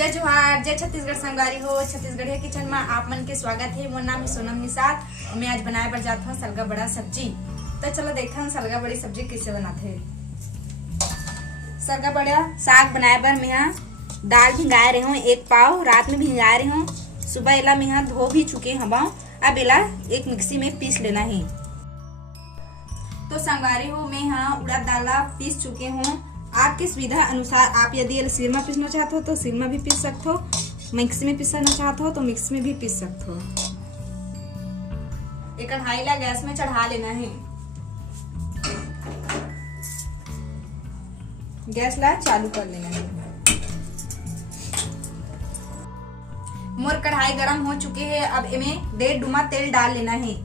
जय जोहार, जय छत्तीसगढ़ संगवारी हो। छत्तीसगढ़िया किचन में आप मन के स्वागत है। मोर नाम है सोनम निषाद और मैं आज बनाए बर जात हूँ सलगा बड़ा सब्जी। तो चलो देखते हैं सलगा बड़ी सब्जी कैसे बनाते हैं। सलगा बड़ा साग बनाए बर मैं दाल भिंगाए रही हूँ 1 पाव, रात में भिंगाए रही हूँ। सुबह एला मैं धो भी चुके हवा। अब एला एक मिक्सी में पीस लेना है। तो संगवारी हो मैं यहाँ उड़द दाल पीस चुके हूँ। आपकी सुविधा अनुसार आप यदि सिल में पीसना चाहते हो तो सिल में भी पीस सकते हो, मिक्सी में पीसना चाहते हो तो मिक्सी में भी पीस सकते हो। एक कढ़ाई ला गैस में चढ़ा लेना है। गैस ला चालू कर लेना है। मोर कढ़ाई गरम हो चुके हैं। अब इनमें 1.5 डूमा तेल डाल लेना है।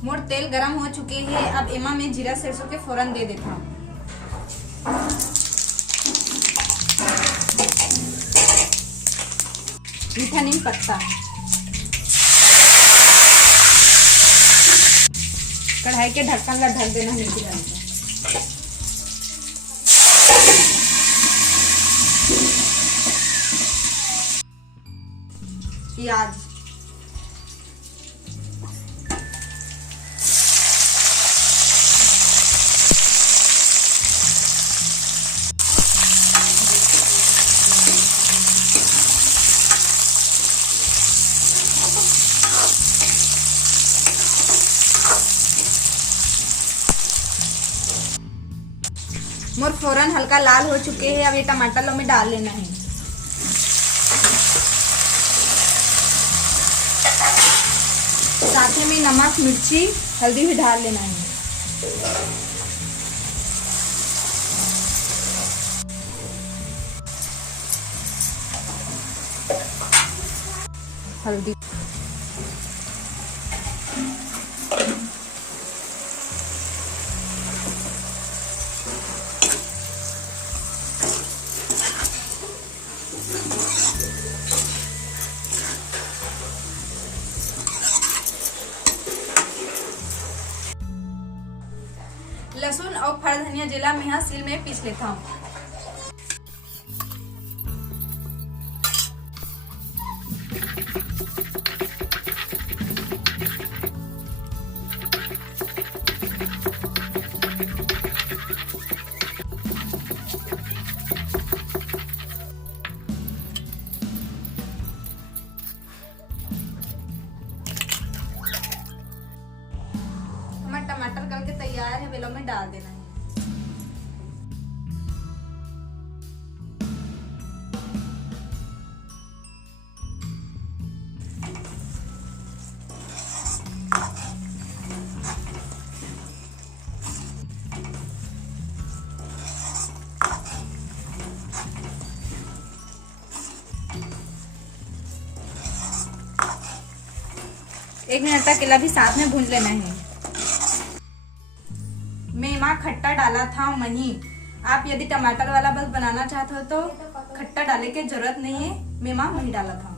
मोर तेल गरम हो चुके हैं। अब इमा में जीरा सरसों के फोरन दे देता हूँ। मीठा नीम पत्ता, कढ़ाई के ढक्कन ला ढक देना मीठी डाल के। प्याज, मोर फोरन हल्का लाल हो चुके हैं। अब ये टमाटर लो में डाल लेना है। साथ में नमक, मिर्ची, हल्दी भी डाल लेना है। हल्दी, लहसुन और फल धनिया जिला में यहाँ सिल में पीस लेता हूँ। टमाटर गल के तैयार है, बेलों में डाल देना है। एक मिनट तक केला भी साथ में भून लेना है। मैं माँ खट्टा डाला था मही। आप यदि टमाटर वाला बस बनाना चाहते हो तो खट्टा डालने की जरूरत नहीं है। मैं माँ मही डाला था।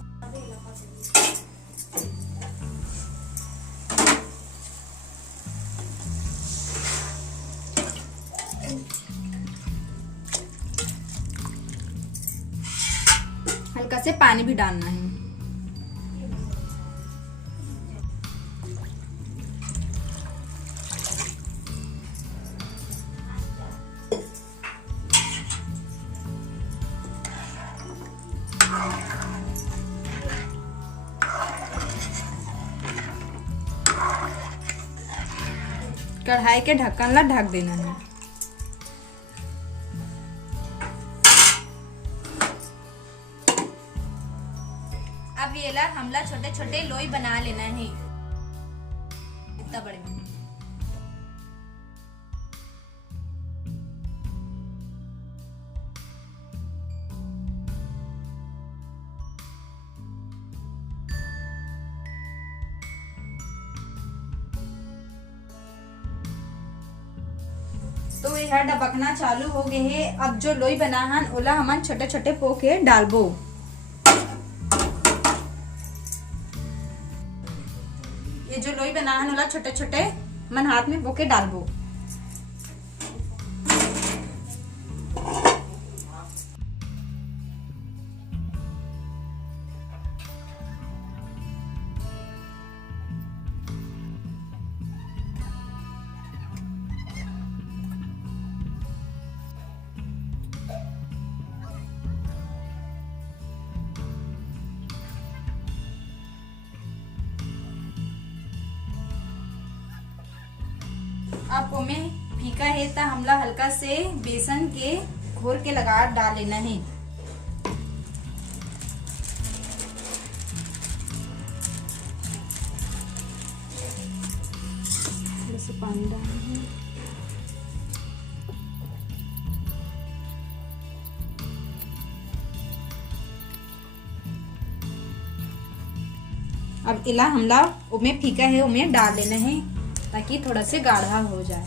हल्का से पानी भी डालना है। कढ़ाई के ढक्कन ला ढक देना है। अब ये ला हमला छोटे छोटे लोई बना लेना है। इतना बड़े में तो यह डबकना चालू हो गए है। अब जो लोई बना हन ओला हमन छोटे छोटे पोके डालबो। ये जो लोई बना है छोटे छोटे मन हाथ में बोके डालबो। अब ओमे फीका है तो हमला हल्का से बेसन के घोर के लगा डाल लेना है। थोड़ा सा पानी डालना है। अब इला हमला ओमे फीका है ओमे डाल लेना है ताकि थोड़ा से गाढ़ा हो जाए।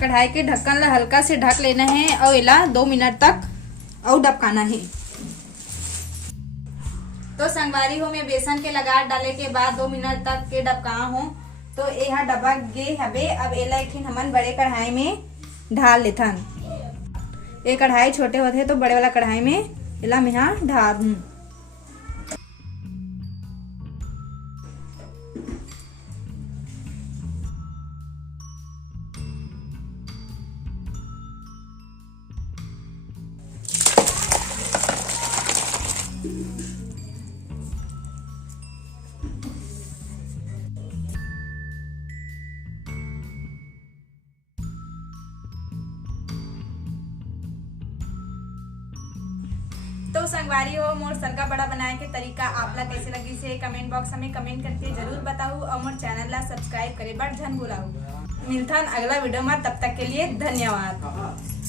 कढ़ाई के ढक्कन ला हल्का से ढक लेना है और इला 2 मिनट तक और डबकाना है। तो संगवारी हो मैं बेसन के लगा डाले के बाद 2 मिनट तक के डबका हूँ तो यहाँ डबक गे हबे। अब एला एक हमन बड़े कढ़ाई में ढाल लेथन। ये कढ़ाई छोटे होते तो बड़े वाला कढ़ाई में एला मैं यहाँ ढाल हूँ। तो संगवारी हो मोर सरका बड़ा बनाए के तरीका आपला कैसे लगी से कमेंट बॉक्स में कमेंट करके जरूर बताऊ और मोर चैनल ला सब्सक्राइब करे बर झन भुलाऊ। मिलथन अगला वीडियो में, तब तक के लिए धन्यवाद।